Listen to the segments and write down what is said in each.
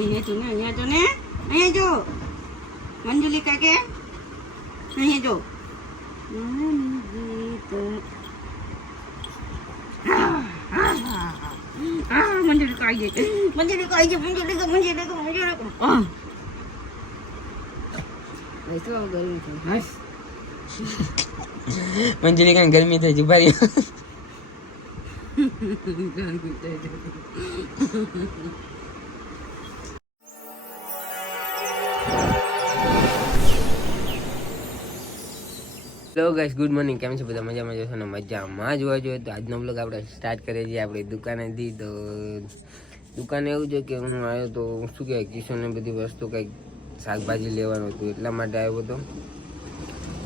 અહીંયા જો ને અહીંયા જો મંજુલી કાકે અહીંયા જો મંજુલી કાઈ ગઈ મંજુલી કાંઈ ગરમી થઈ જુભારી હેલો ગાઈસ, ગુડ મોર્નિંગ. કેમ છે બધા? મજામાં જશો ને? મજામાં જોવા જોઈએ તો આજનો બ્લોગ આપણે સ્ટાર્ટ કરીએ છીએ આપણી દુકાનેથી. તો દુકાને એવું છે કે હું આવ્યો તો શું કહેવાય, કિશોરને બધી વસ્તુ કંઈક શાકભાજી લેવાનું હતું એટલા માટે આવ્યો હતો.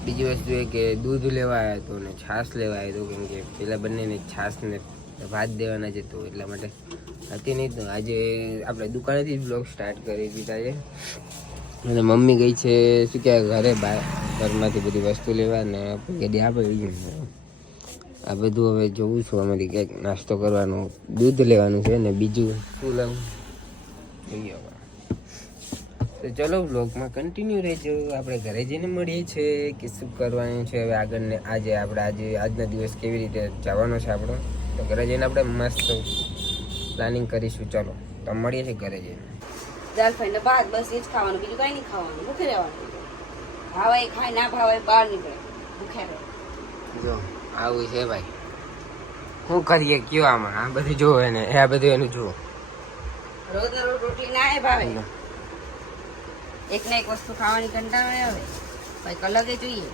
બીજી વસ્તુ એ કે દૂધ લેવા આવ્યો હતો ને છાશ લેવા આવ્યો હતો, કેમ કે પેલા બંનેને છાશ ને ભાત દેવાના છે તો એટલા માટે હતી નહીં. તો આજે આપણે દુકાનેથી જ બ્લોગ સ્ટાર્ટ કરી દીધા છે. અને મમ્મી ગઈ છે શું કહેવાય ઘરે, ઘરમાંથી બધી વસ્તુ લેવા ને ગાડી આપણે આ બધું હવે જોઉં છું. અમારી કંઈક નાસ્તો કરવાનો, દૂધ લેવાનું છે ને બીજું શું લેવું જોઈએ. તો ચલો બ્લોગમાં કન્ટિન્યુ રહેજો. આપણે ઘરે જઈને મળીએ છીએ કે શું કરવાનું છે હવે આગળને. આજનો દિવસ કેવી રીતે જવાનો છે આપણો, તો ઘરે જઈને આપણે મસ્ત પ્લાનિંગ કરીશું. ચલો તો મળીએ છીએ ઘરે જઈને. દાલ ફ્રાય ને ભાત, બસ એ જ ખાવાનું, બીજું કઈ નહીં ખાવાનું. ભૂખે રહેવાનું. ભાવે ખાય ના ભાવે બહાર નીકળે, ભૂખે રહે. જો આવું છે ભાઈ, શું કરીએ કયો આમાં? આ બધું જોવો એને, આ બધું એનું જુઓ. રોજ ના રોજ રોટલી ના ભાવે, એક ને એક વસ્તુ ખાવાની કંટાળો આવે, કઈક અલગ જોઈએ.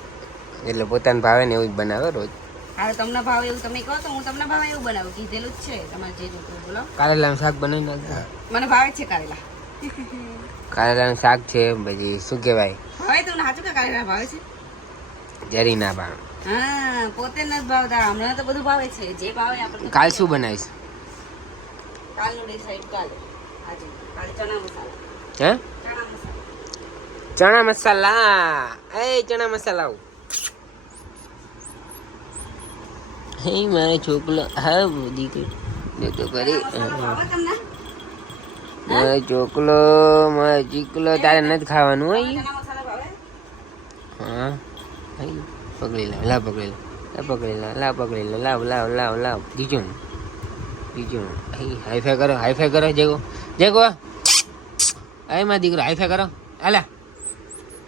એટલે પોતાને ભાવે ને એવું જ બનાવે રોજ. હા, તમને ભાવે એવું તમે કહો તો હું તમને ભાવે એવું બનાવું, કીધેલું જ છે. તમારે જે જોતું બોલો. કારેલાનું શાક બનાવી નાખે. મને ભાવે છે કારેલા. કારેલાનું શાક છે, પછી શું કહેવાય, ભાવે તમને સાચું કે કારેલા ભાવે છે? જરી ના ભાવે. હા, પોતે નથી ભાવતા. હમણાં તો બધું ભાવે છે, જે ભાવે આપણે. કાલ શું બનાવીશ? કાલનું ડિસાઈડ કાલે. આજે કાલે ચણા મસાલા. હે? ચણા મસાલા. ચણા મસાલા. એ ચણા મસાલા. હે મારો છોકલો, હા દીકરી દેખો કરી. ભાવે તમને? મારો છોકલો, મારો ચીકલો, તારે નથી ખાવાનું હોય. ચણા મસાલા ભાવે? હા, પકડી લા, લા પકડી લા, પકડી લા, લા પકડી લા, લાવ લાવ લાવ લાવ. બીજું હાઈફાઈ કરો, હાઈફાઈ કરો. જેગો અરે મારા દીકરો હાઈફાઈ કરો. હાલા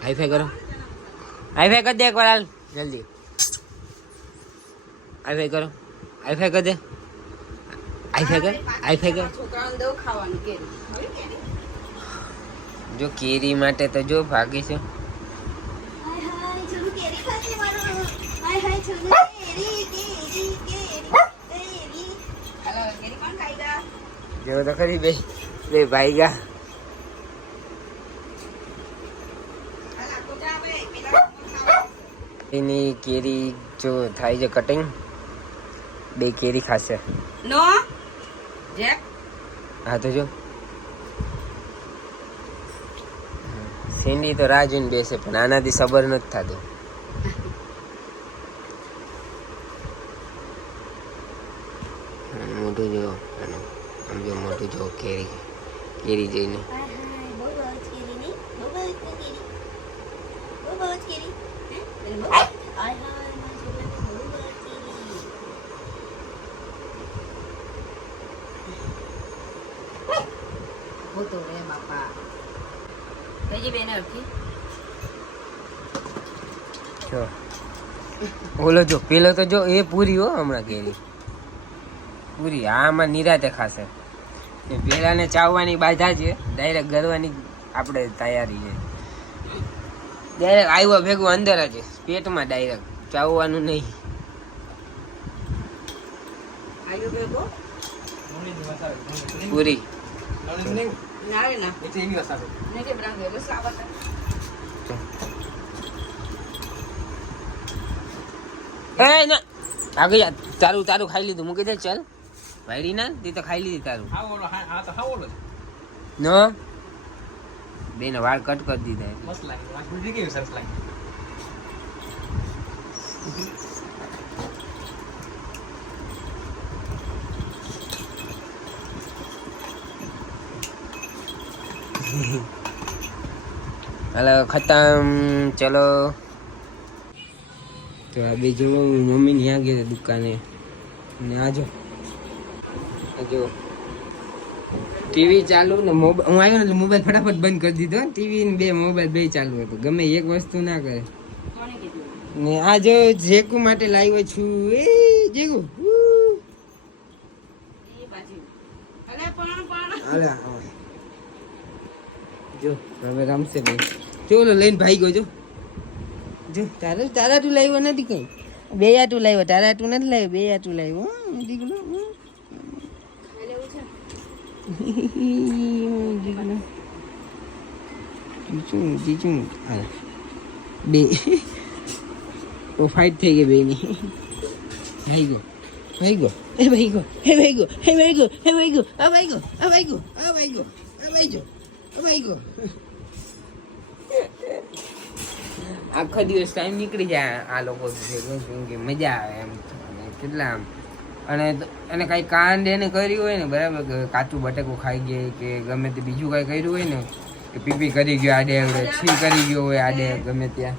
હાઈફાઈ કરો, હાઈફાઈ કરી દે એકવાર. હાલ જલ્દી હાઈફાઈ કરો, હાઈફાઈ કરી દે. હાઈફાઈ કર, હાઈફાઈ કર. છોકરાઓને દઉં ખાવાનું કેરી. જો કેરી માટે તો જો ભાગી છે. જો તો ખરી બે ભાઈ ગયા. એની કેરી જો થાય છે કટિંગ, બે કેરી ખાશે. નો જેક. હા તો જો સેન્ડી તો રાહ જોઈને બેસે, પણ આનાથી સબર નથી થતું. મોટું જો, આમ જો મોટું જો કેરી જઈને. હોતો રે બાપા. કઈ બેન અડકી જો ઓલો જો પેલો તો જો એ પૂરી હો હમણાં કેરી પૂરી. આમાં નિરાતે ખાશે. પેલાને ચાવવાની બાધા છે, ડાયરેક્ટ ગરવાની આપણે તૈયારી છે. ડાયરેક્ટ આવ્યો ભેગું અંદર જ પેટમાં, ડાયરેક્ટ ચાવવાનું નહીં. પૂરી આગળ તારું ખાઈ લીધું, મૂકી દે. ચાલ ભાઈ ના તે તો ખાઈ લીધી તારું. ન બેને વાળ કટ કરી દીધા. હાલો ખતમ. ચલો તો આ બીજું મમ્મી ત્યાં ગઈ દુકાને ને આજો ટીવી ચાલુ ને મોબાઈલ હું આવ્યો ને મોબાઈલ ફટાફટ બંધ કરી દીધો. ટીવી ને બે મોબાઈલ બે ચાલુ હતું. ગમે એક વસ્તુ ના કરે. ને આ જો જેકુ માટે લાવ્યો છું. એ જેકુ જો હવે રમશે ભાઈ. ચોલો લઈને ભાઈ ગયો જો. જો તારા તું લાવ્યો નથી કઈ. બે આટું લાવ્યો. તારા આટું નથી લાવ્યો. બે આટું લાવ્યો. દીકરો બે તો ફાઇટ થઈ ગઈ બેની. ભાઈ ગયો ભાઈ ગયો એ ભાઈ ગયો હે ભાઈ ગયો હે ભાઈ ગયો હે ભાઈ ગયો આ ભાઈ ગયો આ ભાઈ ગયો આ ભાઈ ગયો આ ભાઈ ગયો આ ભાઈ ગયો. આખો દિવસ ટાઈમ નીકળી જાય આ લોકો કે મજા આવે એમ કેટલા આમ. અને કાંઈ કાંડ એને કર્યું હોય ને બરાબર કે કાચું બટેકું ખાઈ ગઈ કે ગમે તે બીજું કાંઈ કર્યું હોય ને કે પીપી કરી ગયો આડે આવડે છી કરી ગયો હોય આડે ગમે ત્યાં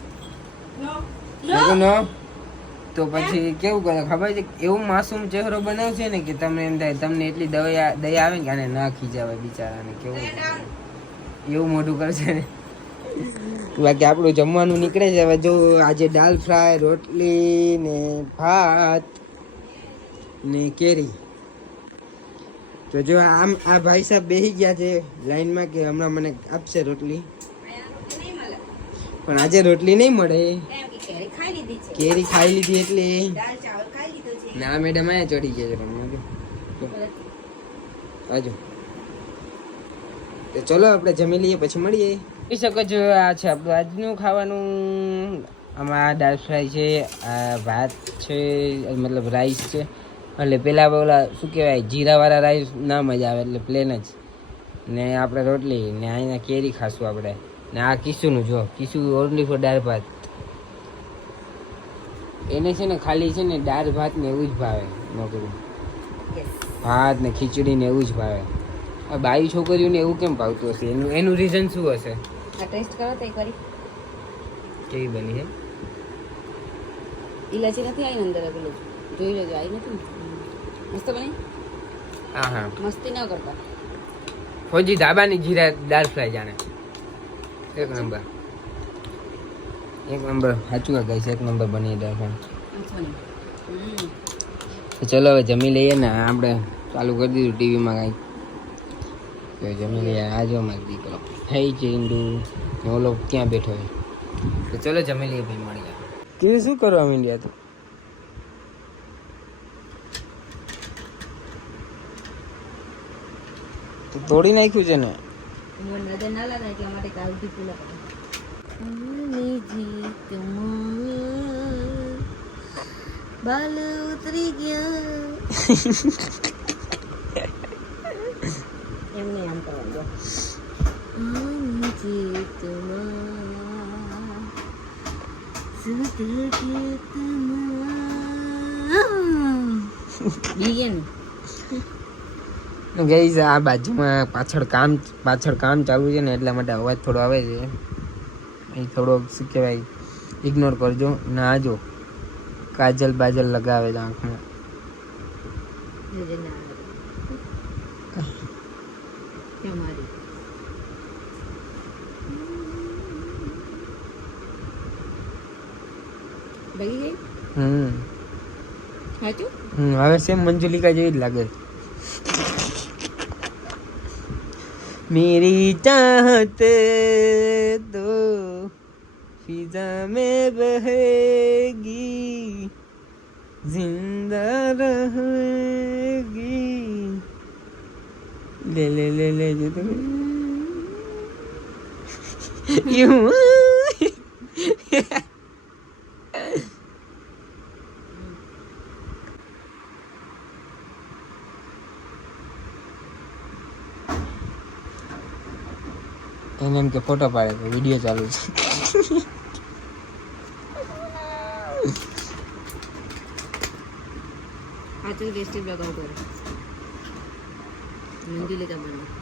નો તો પછી કેવું કરે ખબર છે એવું માસૂમ ચહેરો બનાવશે ને કે તમને એમ થાય તમને એટલી દયા આવે ને કે આને ના ખીજાવે બિચારાને. કેવું એવું મોઢું કરશે ને. બાકી આપણું જમવાનું નીકળે છે હવે. જો આજે દાલ ફ્રાય રોટલી ને ભાત ને કેરી. તો જો આમ આ ભાઈ સાહેબ બેસી ગયા છે લાઈનમાં કે હમણાં મને આપશે રોટલી. પણ આજે રોટલી નહીં મળે. કેરી ખાઈ લીધી એટલે ને આ મેડમ અહીંયા ચડી ગયા છે. આજો તો ચલો આપણે જમી લઈએ પછી મળીએ. જોઈ શકો છો આ છે આપણું આજનું ખાવાનું. આમાં દાળ ફ્રાય છે, આ ભાત છે મતલબ રાઈસ છે. એટલે પેલા ઓલા શું કહેવાય જીરાવાળા રાઈસ ના મજા આવે એટલે પ્લેન જ. ને આપણે રોટલી ને અહીંયા કેરી ખાશું આપણે. ને આ કિશુનું જો કિશુ ઓનલી ફોર દાળ ભાત. એને છે ને ખાલી છે ને દાળ ભાત ને એવું જ ભાવે. નોકરી ભાત ને ખીચડી ને એવું જ ભાવે. આ બાઈ છોકરીઓને એવું કેમ ભાવતું હશે? એનું રીઝન શું હશે? આ ટેસ્ટ કરો તો એક વાર. કેવી બની છે? ઇલાચી નથી આવી અંદર પેલું જોઈ લેજો. આવી નથી મસ્ત બની. હા હા મસ્તી ન કરતા. ફોજી ધાબાની જીરા દાળ ફ્રાય જાણે એક નંબર. એક નંબર સાચું ગાઈસ એક નંબર બની દાળ ફ્રાય. તો ચલો હવે જમી લઈએ ને. આપણે ચાલુ કરી દીધું ટીવીમાં કાંઈક. તો જમી લઈએ. આજો મારો દીકરો થઈ ચીંડુ ઓલો ક્યાં બેઠો હોય. તો ચલો જમી લઈએ ભાઈ મળી. કેવી શું કરવા માંડ્યા તું? તોડી નાખ્યું છે ને. નજર ના લાગે એટલા માટે કાલથી પૂલા બાલ ઉતરી ગયા એમને આમ કરવાનું. ગઈઝ આ બાજુમાં પાછળ કામ ચાલુ છે ને એટલા માટે અવાજ થોડો આવે છે. અહીં થોડો શું કહેવાય ઇગ્નોર કરજો. ના આજો કાજલ બાજલ લગાવે છે આંખમાં. હવે સેમ મંજુલિકા જેવી જ લાગે. मेरी चाहत तो फिजा में बहेगी जिंदा रहेगी. ले ले ले ले जो तुम यूं એને એમ કે ફોટો પાડે તો વિડીયો ચાલુ છે.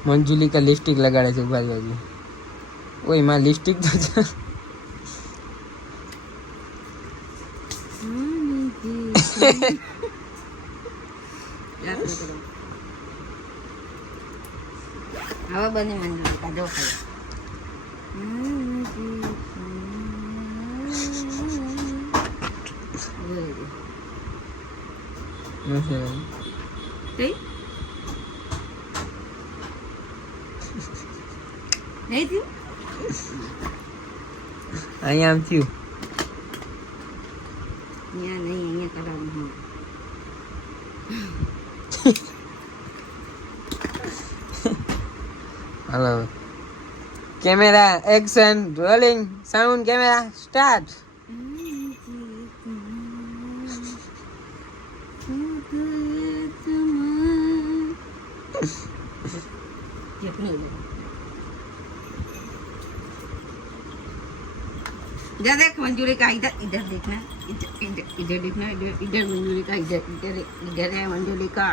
મંજુલિકા લિપસ્ટિક લગાડે છે બાજુ. ઓય માં લિપસ્ટિક તો છે. હવે બની મંજૂરી કાઢો કઈ નહીં થયું અહીંયા આમ થયું. અહીંયા નહીં અહીંયા કરાવવાનું. હાલો camera action rolling sound camera start. इधर देख मंजूरी का इधर इधर देखना इधर देखना इधर मंजूरी का इधर इधर इधर है मंजूरी का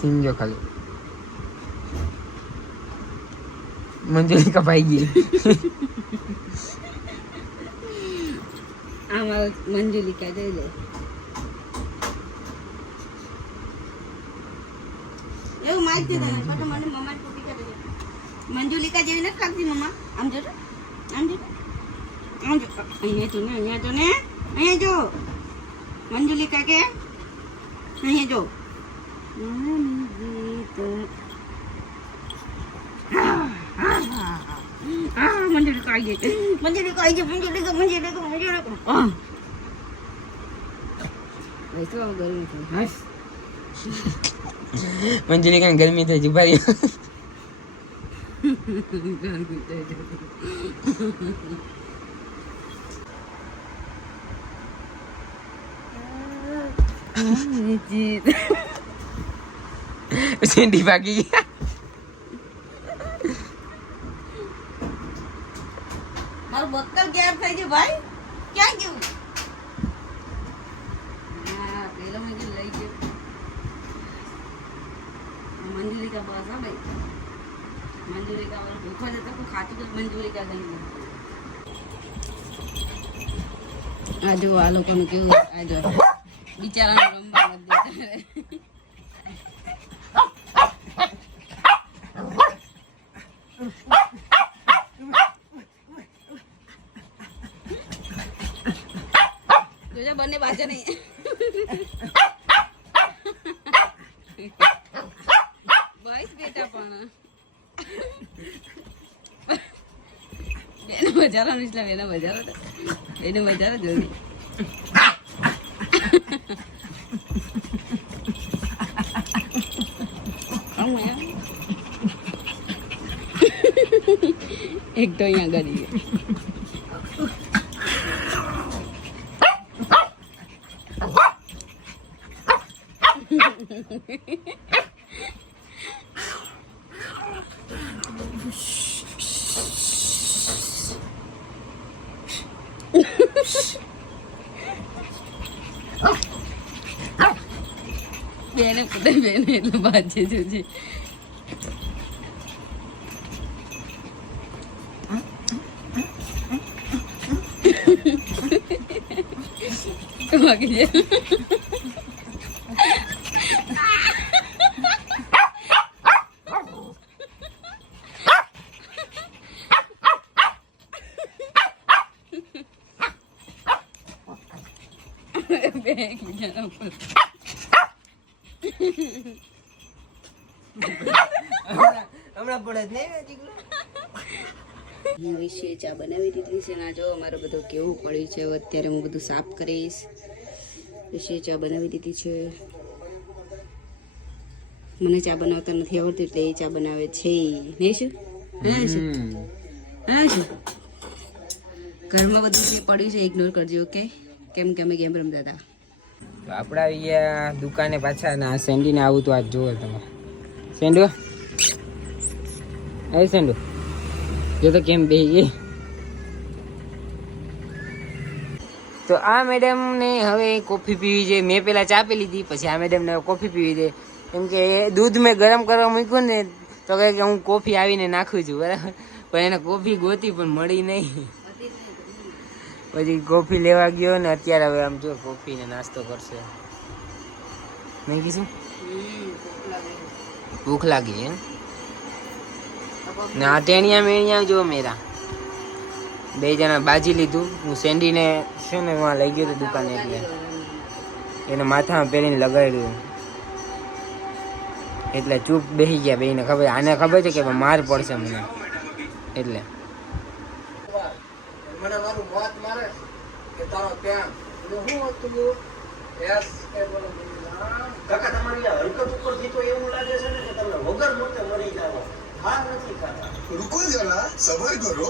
સિંજો ખાલી મંજૂરી કપાઈ ગઈ. આમાં મંજુલિકા જોઈ લે એવું માહિતી તને ફોટો મને મમ્મા ટૂટી કરે મંજુલિકા જેવી નથી લાગતી મમ્મા આમ જો આમ જો આમ જો અહીંયા જો ને અહીંયા જો મંજુલિકા કે અહીંયા જો મંજુલિકા આવી ગઈ મંજુલિકા આવી ગઈ મંજુલિકા વૈસો ગરમી થઈ હસ મંજૂરી કાંઈ ગરમી થઈ છે ભાઈ. સેન્ડી ભાગી ગયા. મારું બોતલ ગેર થઈ ગયું ભાઈ ક્યાં ગયું હા પેલો મેં લઈ ગયો મંજુલિકા બસ હા ભાઈ મંજુલિકા વાળો ભૂખો જતો કોઈ ખાતું તો મંજુલિકા ગઈ આ જો આ લોકોનું કેવું આ જો બિચારાનું રમવા નથી બંને બાજુ નહીં બસ બેટા પણ બેનો બજારો એટલે બેનો બજારો બેનો બજારો જલ્દી એક તો અહીંયા ગરી બેને પોતે બેને એટલું બાજે છે ભાગી જાય હમણાં પડે જ નહીં વિશે ચા બનાવી દીધી છે ના જો અમારે બધું કેવું પડ્યું છે અત્યારે હું બધું સાફ કરીશ વિશે ચા બનાવી દીધી છે મને ચા બનાવતા નથી આવડતું એટલે એ ચા બનાવે છે નહીં શું હા શું ઘરમાં બધું જે પડ્યું છે ઇગ્નોર કરજો ઓકે કેમ કે અમે ગેમ રમતા હતા તો આપણે આવી ગયા દુકાને પાછા ને આ સેન્ડીને આવું તો આજ જોવો તમે સેન્ડુ એ સેન્ડુ જો તો કેમ બેહી ગઈ. તો આ મેડમને હવે કોફી પીવી છે. મેં પેલા ચા પી લીધી, પછી આ મેડમને કોફી પીવી છે. કેમ કે દૂધ મેં ગરમ કરવા મૂક્યું ને તો કહે કે હું કોફી આવીને નાખું છું, બરાબર. પણ એને કોફી ગોતી પણ મળી નહીં. પછી કોફી લેવા ગયો ને અત્યારે હવે આમ જો કોફી ને નાસ્તો કરશે. મેં કીધું ભૂખ લાગી એમ. ના ટેણિયા મેણિયા જો મેરા બે જણા બાજી લીધું. હું સેન્ડીને છે ને એમાં લઈ ગયો હતો દુકાને, એટલે એને માથામાં પહેરીને લગાડ્યું, એટલે ચૂપ બેસી ગયા. બેને ખબર, આને ખબર છે કે માર પડશે મને, એટલે મને મારું વાત મારે કે તારો ત્યાં હું હતું યસ કે બોલો કાકા તમારી હરકત ઉપર થી તો એવું લાગે છે ને કે તમે વગર મોતે મરી જાવ. હા નથી ખાતા, रुको जरा सबर करो.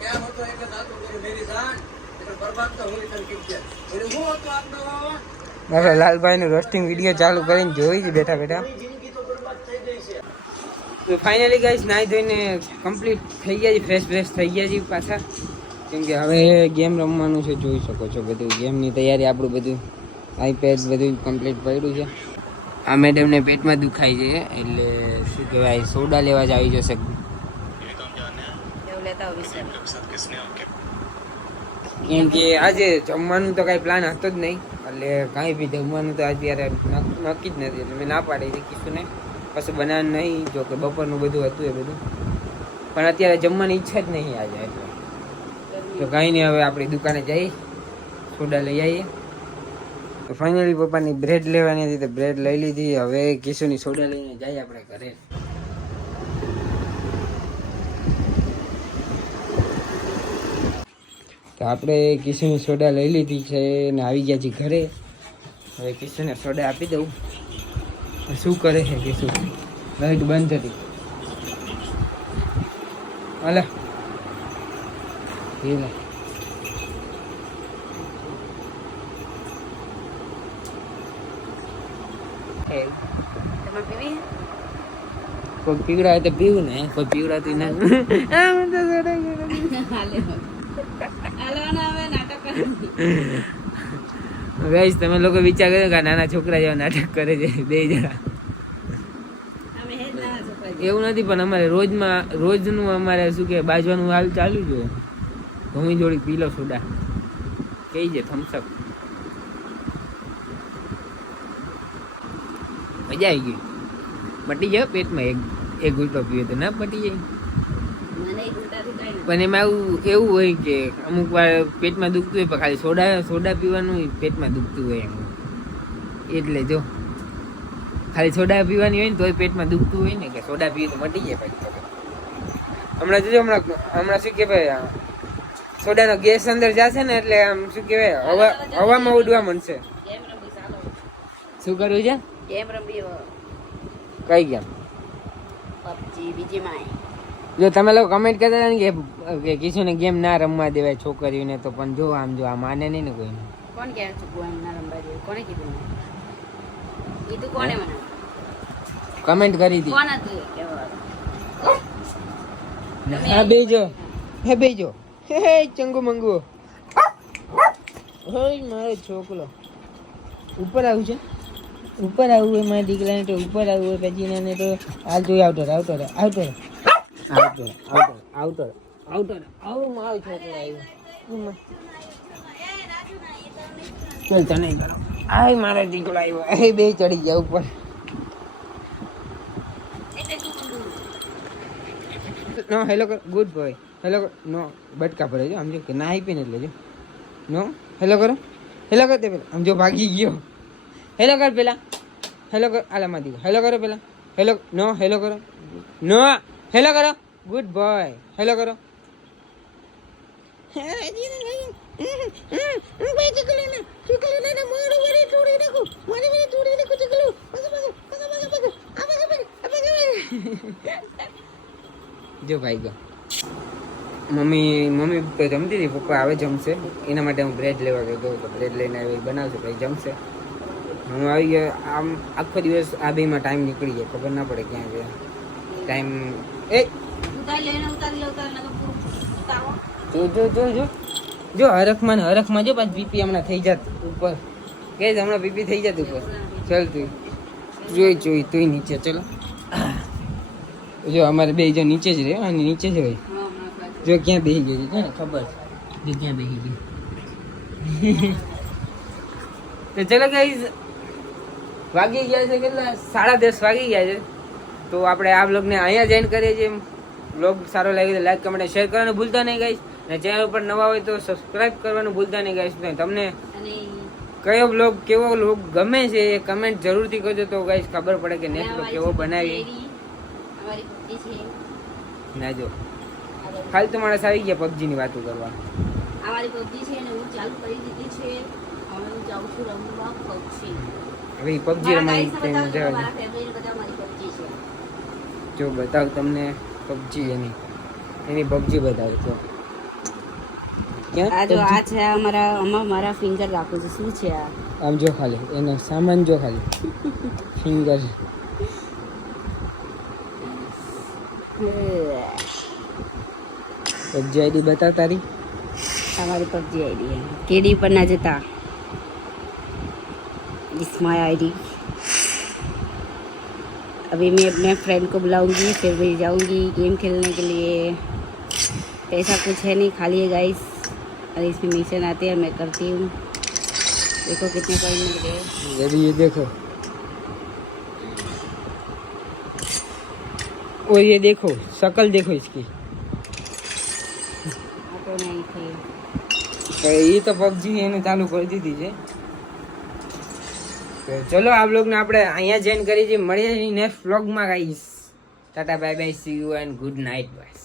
क्या होता है कि नातो मेरी जान એટલે બરબાદ તો હોય તન કે એટલે હું હતો આપનો આપણે લાલભાઈ નું રોસ્ટિંગ વિડિયો ચાલુ કરીને જોઈ જ બેઠા બેઠા. જિંદગી તો બરબાદ થઈ ગઈ છે. તો ફાઇનલી ગાઈસ નાઈ ધોઈને કમ્પ્લીટ થઈ ગયા છે, ફ્રેશ થઈ ગયા છે પાછા. કેમ કે હવે ગેમ રમવાનું છે, જોઈ શકો છો બધું ગેમની તૈયારી. આપણું બધું આઈપેડ બધું કમ્પ્લીટ પડ્યું છે. આ મેડમને પેટમાં દુખાય છે, એટલે શું કહેવાય સોડા લેવા જ આવી જશે. કેમ કે આજે જમવાનું તો કાંઈ પ્લાન હતો જ નહીં, એટલે કાંઈ બી જમવાનું તો અત્યારે નક્કી જ નથી. એટલે મેં ના પાડી હતી કીધું પછી બનાવવાનું નહીં. જો કે બપોરનું બધું હતું એ બધું, પણ અત્યારે જમવાની ઈચ્છા જ નહીં આજે. એટલે તો કાંઈ નહીં, હવે આપણી દુકાને જઈ સોડા લઈ આવીએ. તો ફાઇનલી પપ્પાની બ્રેડ લેવાની હતી તો બ્રેડ લઈ લીધી. હવે કિશુની સોડા લઈને જઈએ આપણે ઘરે. તો આપણે કિશુની સોડા લઈ લીધી છે ને આવી ગયા છીએ ઘરે. હવે કિશુને સોડા આપી દઉં. શું કરે છે કિશુ? લાઈટ બંધ હતી. હાલે કોઈ પીવડાવે તો પીવું ને, કોઈ પીવડાતું ના. ગાઈસ તમે લોકો વિચાર કર્યો કે નાના છોકરા જેવા નાટક કરે છે બે જણા. એવું નથી, પણ અમારે રોજનું અમારે શું કે બાજવાનું હાલ ચાલુ છે. ઘઉં જોડી પી લો સોડા, કઈ છે થમ્સઅપ. મજા આવી ગઈ. પટી જાય પેટમાં એક ગુટો પીવે તો ના પટી જાય. પણ એમાં એવું હોય કે અમુક વાર પેટમાં દુખતું હોય, પણ ખાલી સોડા પીવાનું પેટમાં દુખતું હોય એમ. એટલે જો ખાલી સોડા પીવાની હોય ને તોય પેટમાં દુખતું હોય ને, કે સોડા પીએ તો મટી જાય પછી. હમણાં જોજો, હમણાં શું કે ભાઈ સોડાનો ગેસ અંદર જશે ને એટલે આમ શું કહેવાય હવામાં ઉડવા મળશે. શું કરવું છે? ગેમ રમી. કઈ ગેમ? પબજી બીજીમાં. જો તમે લોકો કમેન્ટ કરતા હતા કે કિશુને ગેમ ના રમવા દેવાય છોકરીઓને, તો પણ જો આમ જો આ માને નહીં ને કોઈને. કોણ કહે છે ના રમવા દે? કોણે કીધું? કીધું કોણે? મને કમેન્ટ કરી હતી. કોણ હતું કેવા? હા બેજો, હે બેજો, હે ચંગુ મંગુ. હોય મારો છોકરો ઉપર આવું છે, ઉપર આવવું હોય મારા દીકરાને તો ઉપર આવવું હોય. પછી એને તો હાલ જોઈ આવતો આવું મારો છોકરો આવ્યો. ચલ તને કરો. આય મારો દીકરો આવ્યો. એ બે ચડી ગયા ઉપર. નો હેલો કરો. Good boy. હેલો નો બટકા ભરે જો. સમજો કે ના આપીને એટલે જો નો હેલો કરો. હેલો કર તે પેલા. સમજો ભાગી ગયો. હેલો કર પેલા. હેલો કર. આલા માં દીકરો હેલો કરો પેલા. હેલો નો હેલો કરો. નો હેલો કરો. Good boy. હેલો કરો. જો ભાઈ ગયો. મમ્મી તો જમતી હતી, પપ્પા આવે જમશે એના માટે હું બ્રેડ લેવા ગયો તો બ્રેડ લઈને આવી બનાવશે પછી જમશે. હું આવી ગયો. આમ આખો દિવસ આ બેમાં ટાઈમ નીકળી જાય, ખબર ના પડે ક્યાં જાય ટાઈમ. એ ઉતારી લઈને ઉતારી લઈને પૂરું ઉતારો. જો હરખમાં ને હરખમાં જો પાછું પીપી હમણાં થઈ જાત ઉપર કે હમણાં પીપી થઈ જાત ઉપર. ચાલ તું જોઈ તું નીચે ચલો. જો અમારે બે જો નીચે જ રહે અને નીચે જ હોય. જો ક્યાં બેસી ગઈ છે ને ખબર જો ક્યાં બેસી ગઈ. તો ચલો ગાઈઝ વાગી ગયા છે કેટલા 10:30 વાગી ગયા છે. તો આપણે આ બ્લોગને અહીંયા જ એન્ડ કરીએ છીએ. બ્લોગ સારો લાગ્યો તો લાઈક કમેન્ટ શેર કરવાનું ભૂલતા નહીં ગાઈઝ. અને ચેનલ ઉપર નવા હોય તો સબસ્ક્રાઇબ કરવાનું ભૂલતા નહીં ગાઈઝ. તમને અને કયો બ્લોગ કેવો બ્લોગ ગમે છે એ કમેન્ટ જરૂરથી કરજો તો ગાઈઝ ખબર પડે કે નેક્સ્ટ બ્લોગ કેવો બનાવીએ. અમારી પબ્જી છે. ના જો ખાલી તો માણસ આવી ગયા પબજી ની વાતો કરવા. અમારી પબ્જી છે અને હું ચાલુ કરી દીધી છે. હવે હું જાઉં છું રમવા પબજી. હવે પબજી રમવાની મારા મજા આવે. મારા ફેમિલી બધા મારી પબજી છે. જો બતાવ તમને પબજી એની પબજી બતાવ તો આ જો આ છે આમાં મારા ફિંગર રાખું છું. શું છે આ? આમ જો ખાલી એનો સામાન જો ખાલી ફિંગર. પબજી આઈડી બતાવ તારી. हमारी पबजी आईडी है. केडी पर ना जता. This my ID. अभी मैं अपने फ्रेंड को बुलाऊंगी फिर भी जाऊंगी गेम खेलने के लिए. ऐसा कुछ है नहीं खाली है गाइस. और इसमें मिशन आते हैं मैं करती हूँ. देखो कितने पॉइंट मिल गए. रेडी ये देखो. और ये देखो शक्ल देखो इसकी. तो नहीं थी. એ તો પબજી એને ચાલુ કરી દીધી છે. તો ચલો આ બ્લોગને આપણે અહીંયા જ એન્ડ કરી છે. મળીએ નેક્સ્ટ બ્લોગમાં guys. Tata bye bye see you and good night guys.